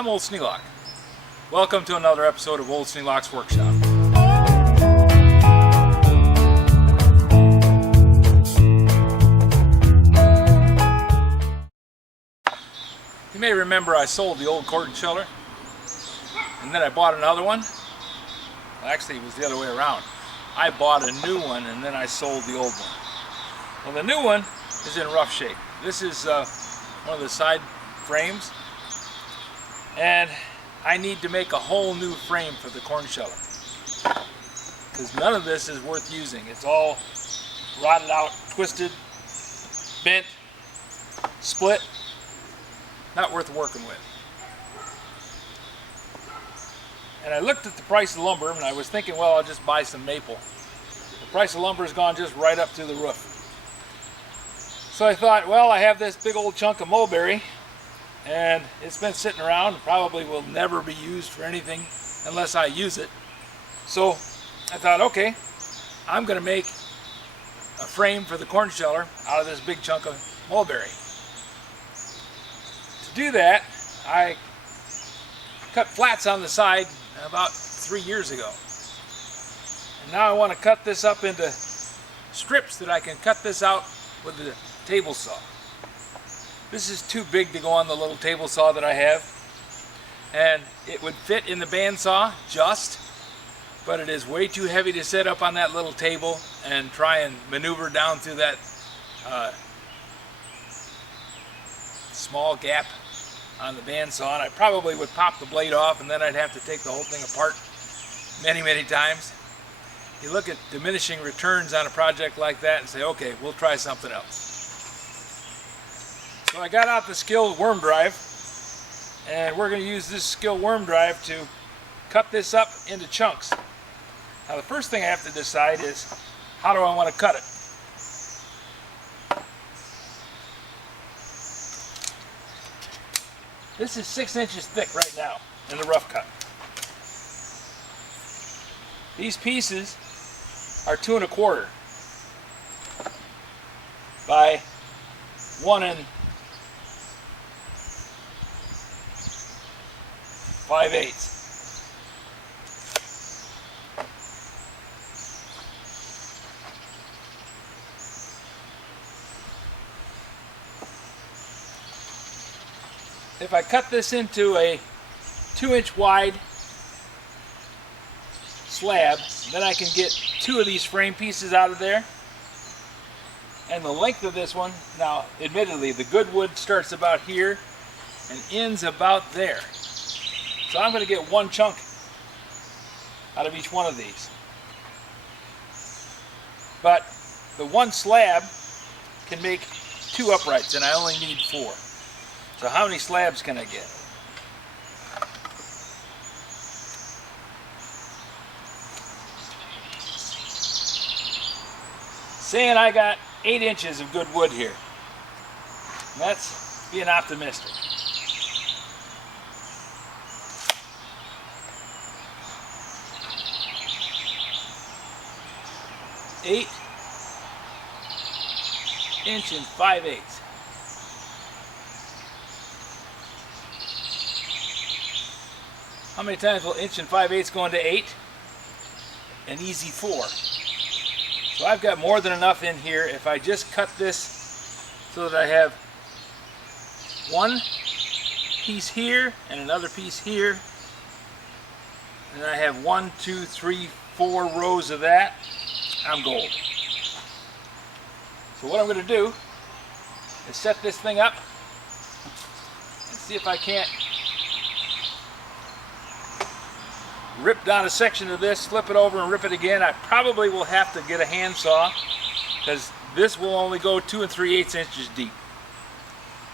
I'm Old Sneelock. Welcome to another episode of Old Sneelock's Workshop. You may remember I sold the old Cornsheller, and then I bought another one. Well, actually, it was the other way around. I bought a new one, and then I sold the old one. Well, the new one is in rough shape. This is one of the side frames, and I need to make a whole new frame for the Cornsheller because none of this is worth using. It's all rotted out, twisted, bent, split, not worth working with. And I looked at the price of lumber and I was thinking, well, I'll just buy some maple. The price of lumber has gone just right up to the roof. So I thought, well, I have this big old chunk of mulberry and it's been sitting around, probably will never be used for anything unless I use it. So I thought, okay, I'm going to make a frame for the Cornsheller out of this big chunk of mulberry. To do that, I cut flats on the side about 3 years ago. And now I want to cut this up into strips that I can cut this out with the table saw. This is too big to go on the little table saw that I have, and it would fit in the bandsaw just, but it is way too heavy to set up on that little table and try and maneuver down through that small gap on the bandsaw, and I probably would pop the blade off and then I'd have to take the whole thing apart many times. You look at diminishing returns on a project like that and say, okay, we'll try something else. So I got out the Skill worm drive, and we're going to use this Skill worm drive to cut this up into chunks. Now the first thing I have to decide is, how do I want to cut it? This is 6 inches thick right now in the rough cut. These pieces are 2 1/4 by 1 5/8. If I cut this into a 2-inch wide slab, then I can get 2 of these frame pieces out of there. And the length of this one, now admittedly the good wood starts about here and ends about there. So I'm going to get 1 chunk out of each one of these. But the one slab can make 2 uprights and I only need 4. So how many slabs can I get? Saying I got 8 inches of good wood here. And that's being optimistic. Eight inch and 5/8. How many times will inch and 5/8 go into 8? An easy 4. So I've got more than enough in here if I just cut this so that I have 1 piece here and another piece here, and I have 1, 2, 3, 4 rows of that. I'm gold. So what I'm going to do is set this thing up and see if I can't rip down a section of this, flip it over and rip it again. I probably will have to get a handsaw because this will only go 2 3/8 inches deep.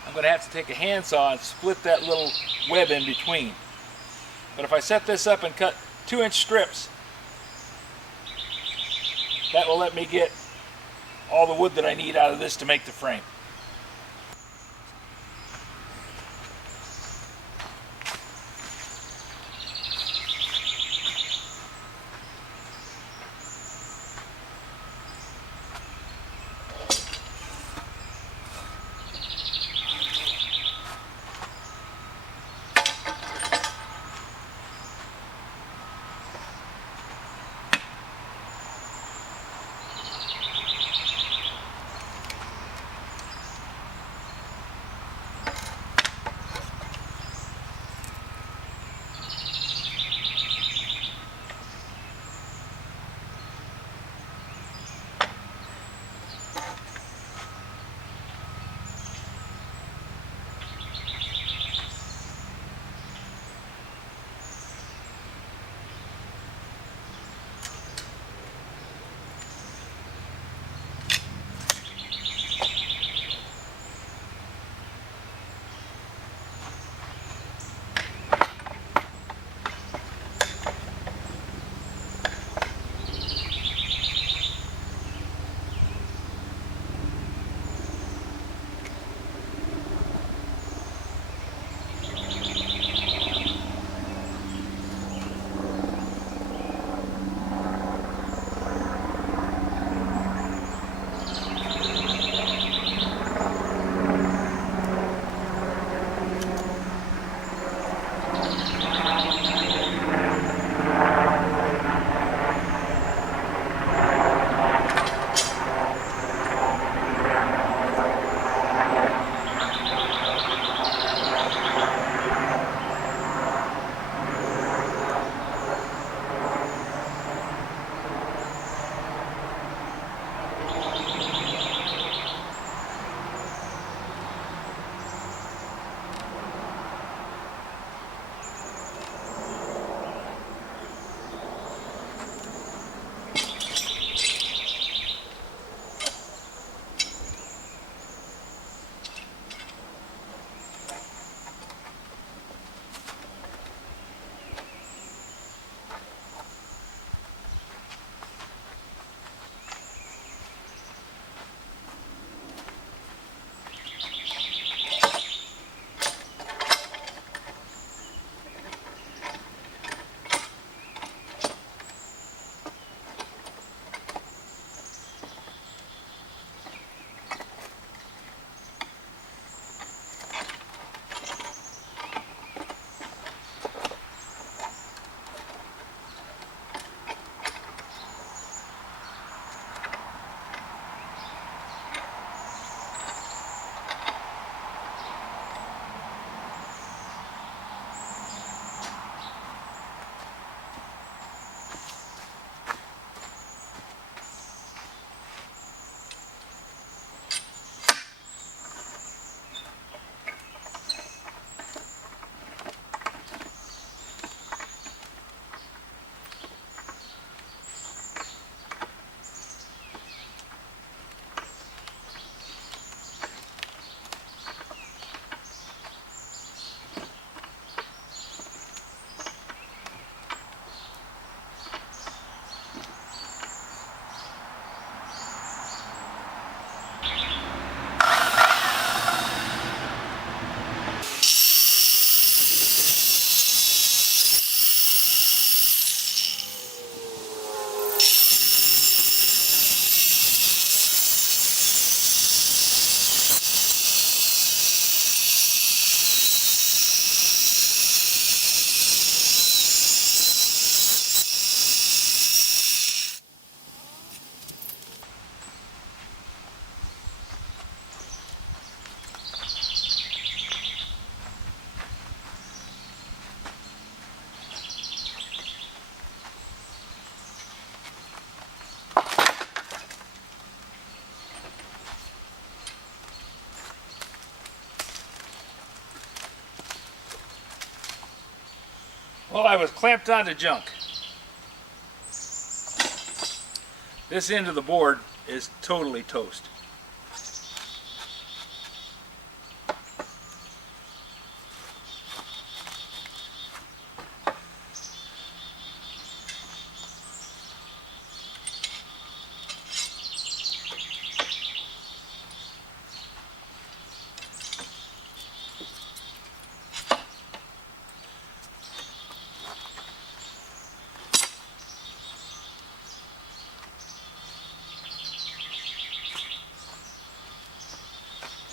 I'm going to have to take a handsaw and split that little web in between. But if I set this up and cut 2-inch strips, that will let me get all the wood that I need out of this to make the frame. Well, I was clamped onto junk. This end of the board is totally toast.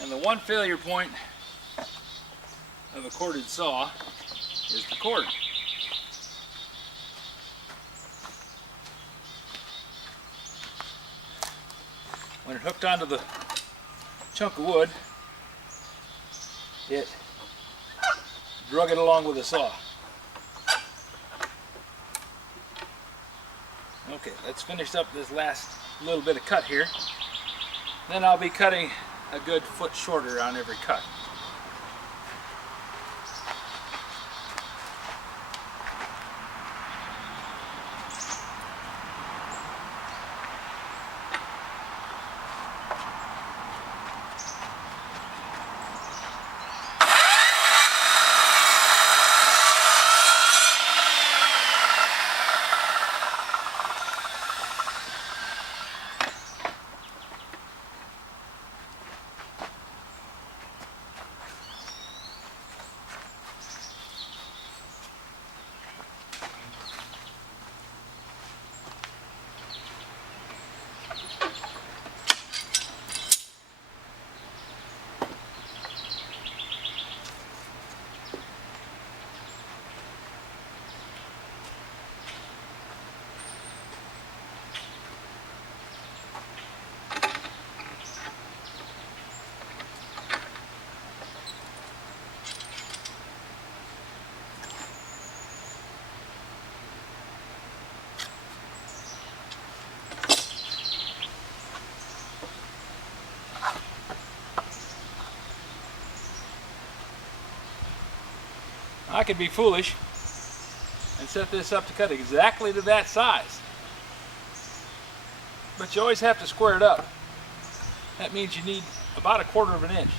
And the one failure point of a corded saw is the cord. When it hooked onto the chunk of wood, it drug it along with the saw. Okay, let's finish up this last little bit of cut here. Then I'll be cutting a good foot shorter on every cut. I could be foolish and set this up to cut exactly to that size. But you always have to square it up. That means you need about 1/4 of an inch.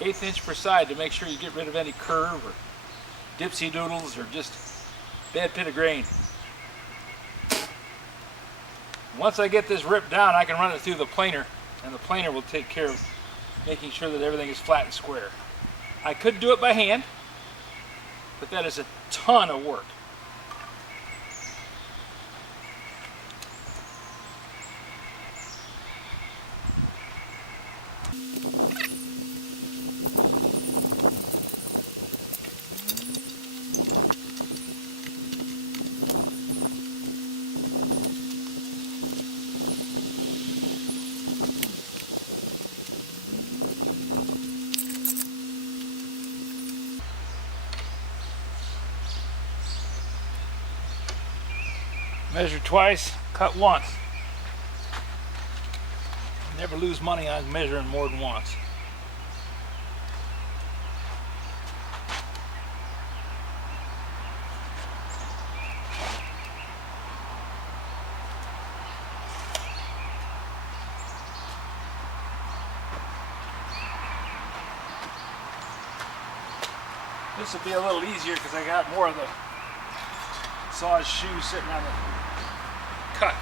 1/8 inch per side to make sure you get rid of any curve or dipsy doodles or just bad pit of grain. Once I get this ripped down, I can run it through the planer, and the planer will take care of making sure that everything is flat and square. I could do it by hand, but that is a ton of work. Measure twice, cut once. Never lose money on measuring more than once. This will be a little easier because I got more of the saw's shoes sitting on the cut.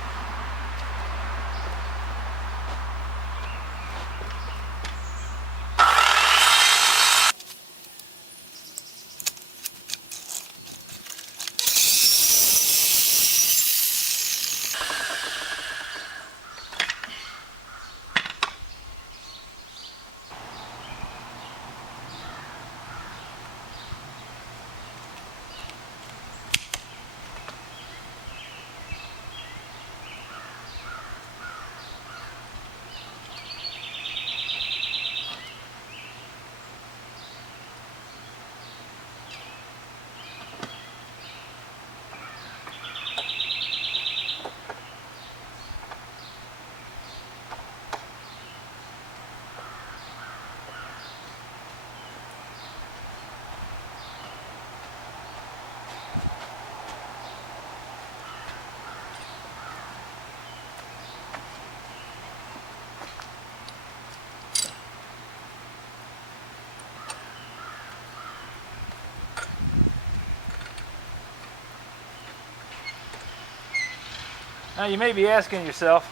Now you may be asking yourself,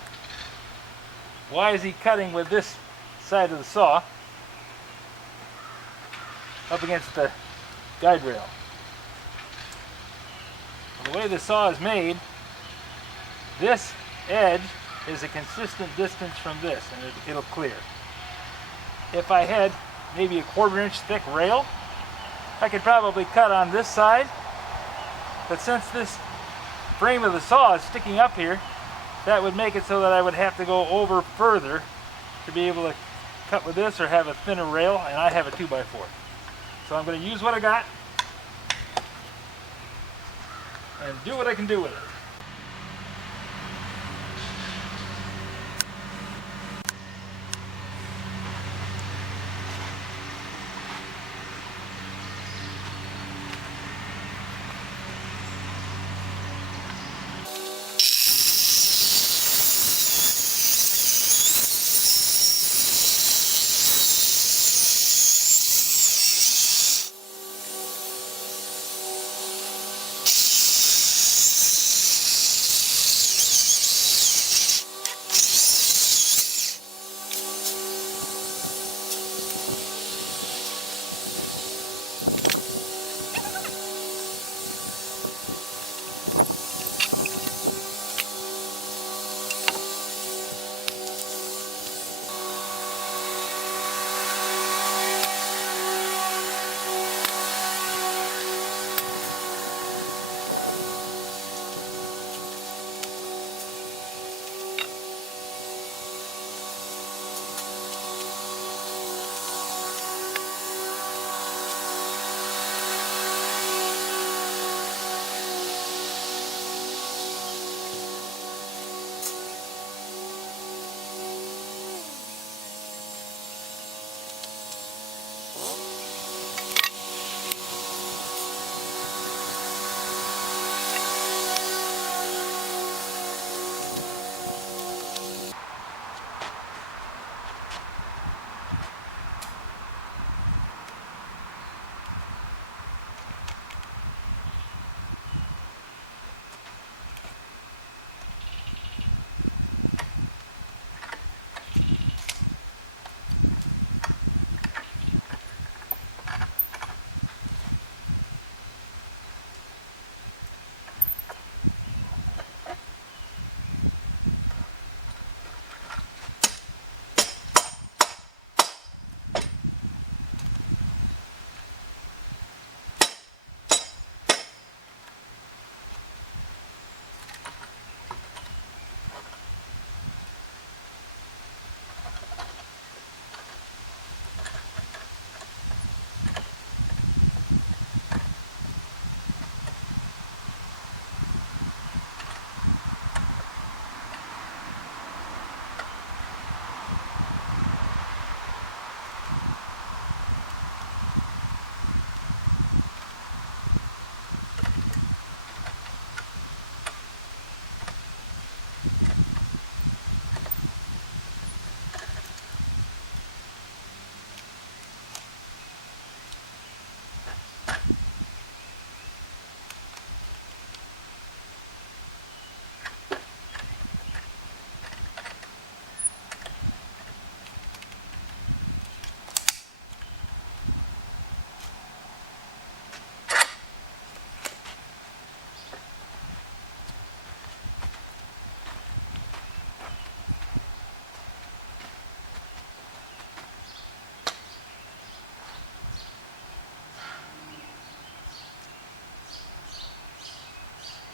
why is he cutting with this side of the saw up against the guide rail? Well, the way the saw is made, this edge is a consistent distance from this, and it'll clear. If I had maybe a 1/4 inch thick rail, I could probably cut on this side, but since this frame of the saw is sticking up here, that would make it so that I would have to go over further to be able to cut with this or have a thinner rail, and I have a 2x4. So I'm going to use what I got and do what I can do with it.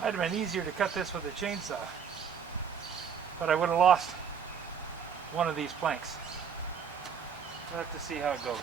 Might have been easier to cut this with a chainsaw, but I would have lost one of these planks. We'll have to see how it goes.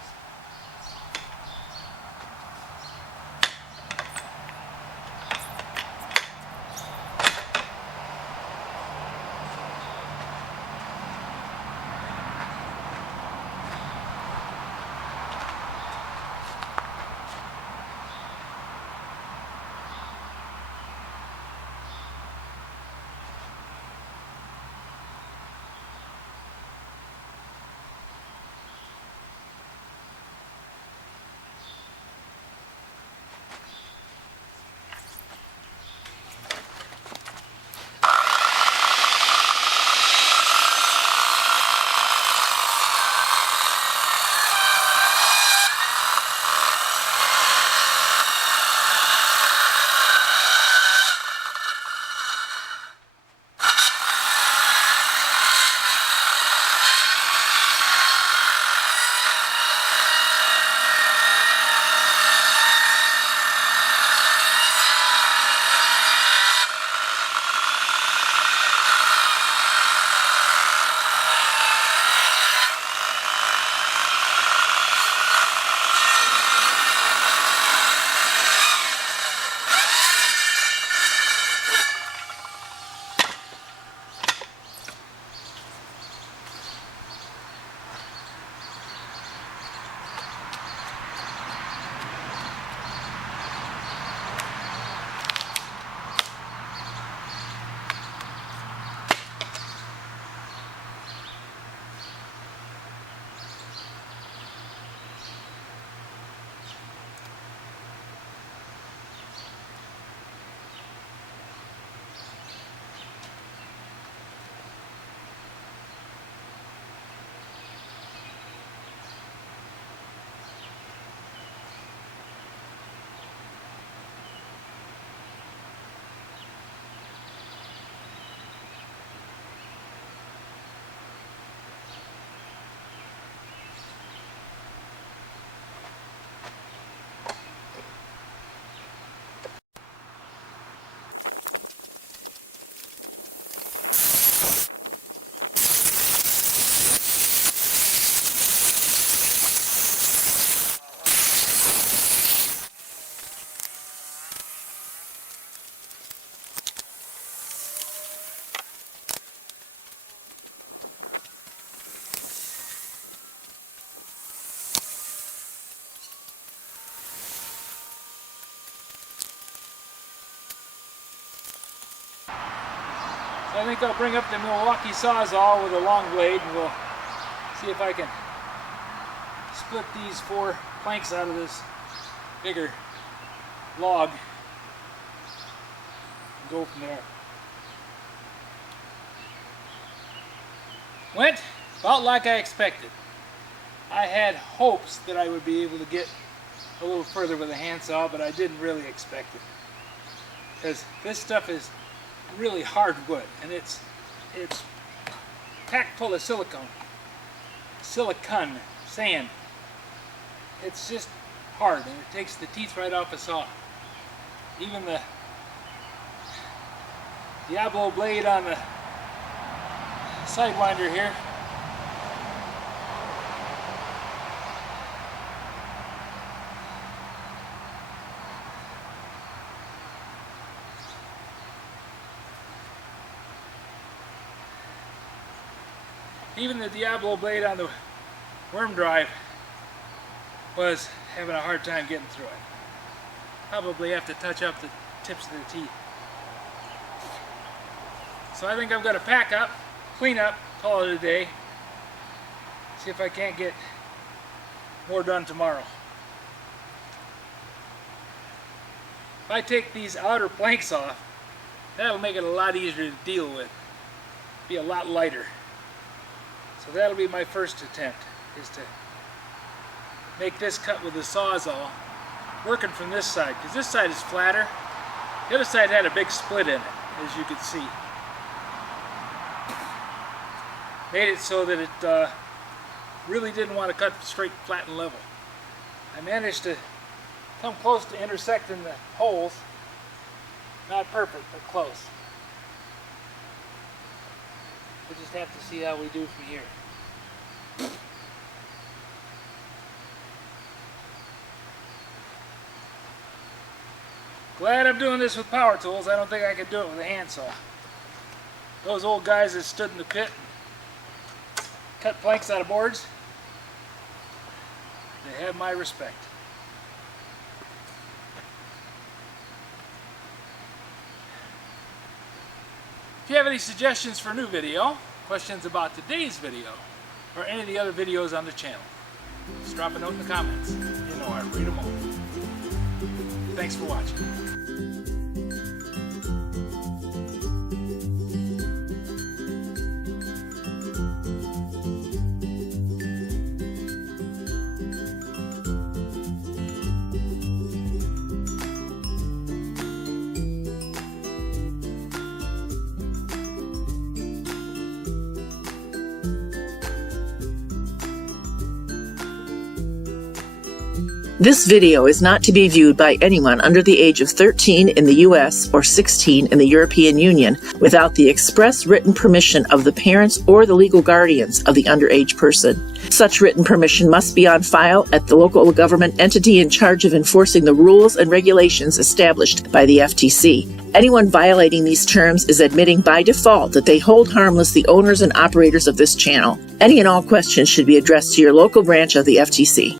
I think I'll bring up the Milwaukee Sawzall with a long blade and we'll see if I can split these 4 planks out of this bigger log and go from there. Went about like I expected. I had hopes that I would be able to get a little further with a handsaw, but I didn't really expect it. Because this stuff is really hard wood, and it's packed full of silicone, sand. It's just hard, and it takes the teeth right off a saw. Even the Diablo blade on the sidewinder here, even the Diablo blade on the worm drive was having a hard time getting through it. Probably have to touch up the tips of the teeth. So I think I'm going to pack up, clean up, call it a day. See if I can't get more done tomorrow. If I take these outer planks off, that'll make it a lot easier to deal with. Be a lot lighter. So that'll be my first attempt, is to make this cut with the Sawzall, working from this side, because this side is flatter. The other side had a big split in it, as you can see. Made it so that it really didn't want to cut straight, flat, and level. I managed to come close to intersecting the holes. Not perfect, but close. We'll just have to see how we do from here. Glad I'm doing this with power tools. I don't think I could do it with a handsaw. Those old guys that stood in the pit and cut planks out of boards, they have my respect. If you have any suggestions for a new video, questions about today's video, or any of the other videos on the channel, just drop a note in the comments. You know I read them all. Thanks for watching. This video is not to be viewed by anyone under the age of 13 in the U.S. or 16 in the European Union without the express written permission of the parents or the legal guardians of the underage person. Such written permission must be on file at the local government entity in charge of enforcing the rules and regulations established by the FTC. Anyone violating these terms is admitting by default that they hold harmless the owners and operators of this channel. Any and all questions should be addressed to your local branch of the FTC.